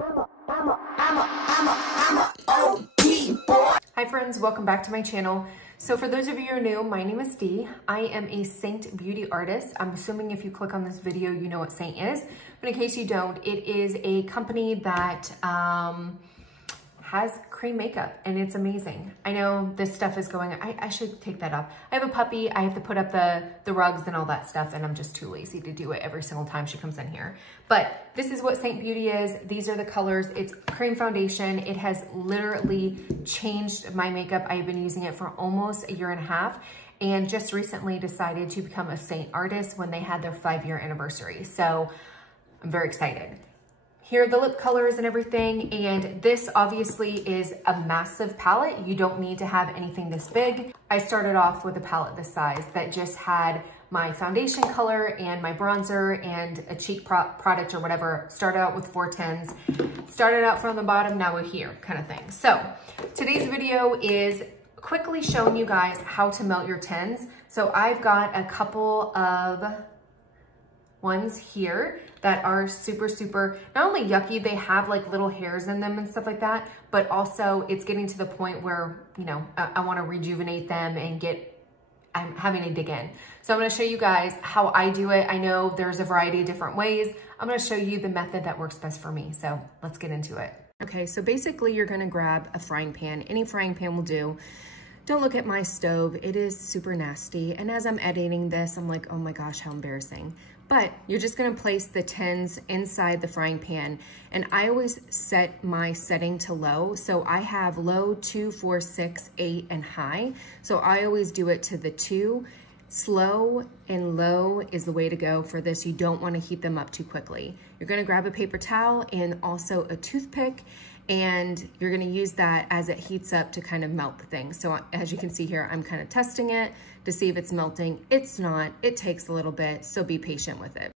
Hi friends, welcome back to my channel. So for those of you who are new, my name is Dee. I am a Seint beauty artist. I'm assuming if you click on this video, you know what Seint is. But in case you don't, it is a company that has cream makeup and it's amazing. I know this stuff is going, I should take that up. I have a puppy, I have to put up the rugs and all that stuff, and I'm just too lazy to do it every single time she comes in here. But this is what Seint Beauty is. These are the colors. It's cream foundation. It has literally changed my makeup. I've been using it for almost a year and a half, and just recently decided to become a Seint artist when they had their 5-year anniversary. So I'm very excited. Here are the lip colors and everything, and this obviously is a massive palette. You don't need to have anything this big. I started off with a palette this size that just had my foundation color and my bronzer and a cheek product or whatever. Started out with 410s. Started out from the bottom, now we're here kind of thing. So today's video is quickly showing you guys how to melt your 10s. So I've got a couple of ones here that are super, not only yucky, they have like little hairs in them and stuff like that, but also it's getting to the point where, you know, I want to rejuvenate them and I'm having to dig in. So I'm going to show you guys how I do it. I know there's a variety of different ways. I'm going to show you the method that works best for me. So let's get into it. Okay, so basically you're going to grab a frying pan. Any frying pan will do. Don't look at my stove. It is super nasty. And as I'm editing this, I'm like, oh my gosh, how embarrassing. But you're just gonna place the 10s inside the frying pan. And I always set my setting to low. So I have low, 2, 4, 6, 8, and high. So I always do it to the 2. Slow and low is the way to go for this. You don't wanna heat them up too quickly. You're gonna grab a paper towel and also a toothpick, and you're gonna use that as it heats up to kind of melt the thing. So as you can see here, I'm kind of testing it to see if it's melting. It's not, it takes a little bit, so be patient with it.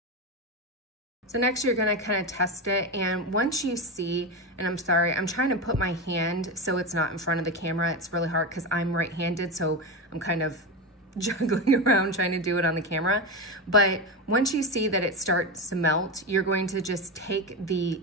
So next you're gonna kind of test it, and once you see, and I'm sorry, I'm trying to put my hand so it's not in front of the camera. It's really hard because I'm right-handed, so I'm kind of juggling around trying to do it on the camera. But once you see that it starts to melt, you're going to just take the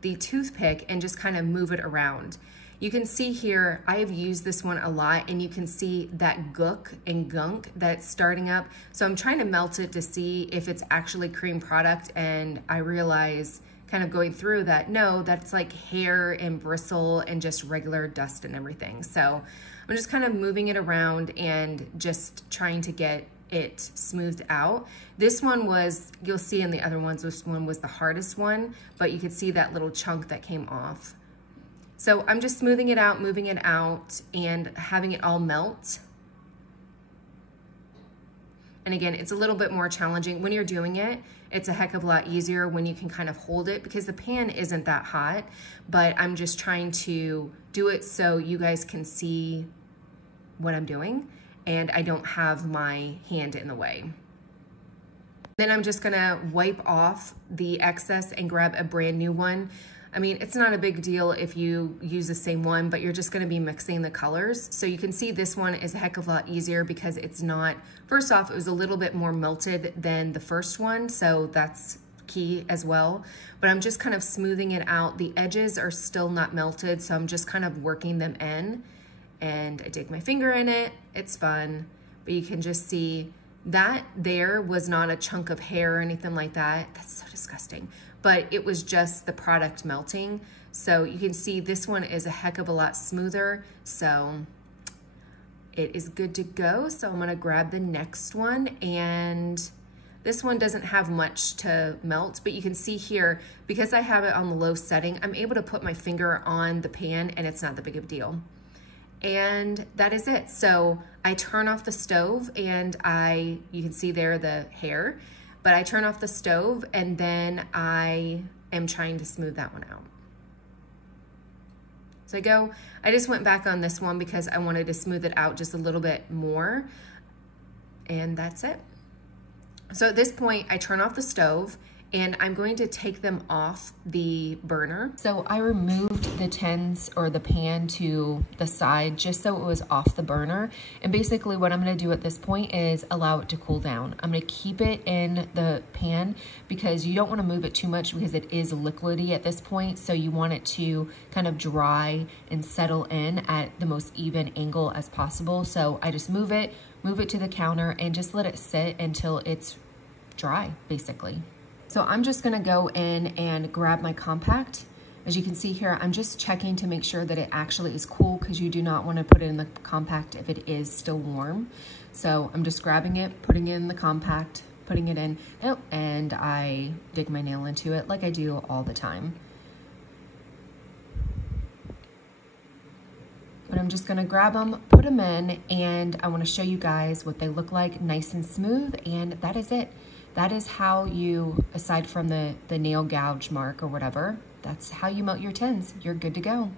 the toothpick and just kind of move it around. You can see here, I have used this one a lot, and you can see that gook and gunk that's starting up. So I'm trying to melt it to see if it's actually cream product, and I realize kind of going through that, no, that's like hair and bristle and just regular dust and everything. So I'm just kind of moving it around and just trying to get it smoothed out. This one was, you'll see in the other ones, this one was the hardest one, but you could see that little chunk that came off. So I'm just smoothing it out, moving it out, and having it all melt. And again, it's a little bit more challenging. When you're doing it, it's a heck of a lot easier when you can kind of hold it because the pan isn't that hot, but I'm just trying to do it so you guys can see what I'm doing and I don't have my hand in the way. Then I'm just gonna wipe off the excess and grab a brand new one. I mean, it's not a big deal if you use the same one, but you're just gonna be mixing the colors. So you can see this one is a heck of a lot easier because it's not, first off, it was a little bit more melted than the first one, so that's key as well. But I'm just kind of smoothing it out. The edges are still not melted, so I'm just kind of working them in. And I dig my finger in it, it's fun. But you can just see that there was not a chunk of hair or anything like that. That's so disgusting. But it was just the product melting. So you can see this one is a heck of a lot smoother. So it is good to go. So I'm gonna grab the next one, and this one doesn't have much to melt, but you can see here, because I have it on the low setting, I'm able to put my finger on the pan and it's not that big of a deal. And that is it. So I turn off the stove, and you can see there the hair, but I turn off the stove and then I am trying to smooth that one out. So I just went back on this one because I wanted to smooth it out just a little bit more, and that's it. So at this point, I turn off the stove and I'm going to take them off the burner. So I removed the tins or the pan to the side just so it was off the burner. And basically what I'm gonna do at this point is allow it to cool down. I'm gonna keep it in the pan because you don't wanna move it too much because it is liquidy at this point. So you want it to kind of dry and settle in at the most even angle as possible. So I just move it to the counter and just let it sit until it's dry, basically. So I'm just gonna go in and grab my compact. As you can see here, I'm just checking to make sure that it actually is cool because you do not want to put it in the compact if it is still warm. So I'm just grabbing it, putting it in the compact, putting it in, and I dig my nail into it like I do all the time. But I'm just gonna grab them, put them in, and I wanna show you guys what they look like, nice and smooth, and that is it. That is how you, aside from the nail gouge mark or whatever, that's how you melt your tins. You're good to go.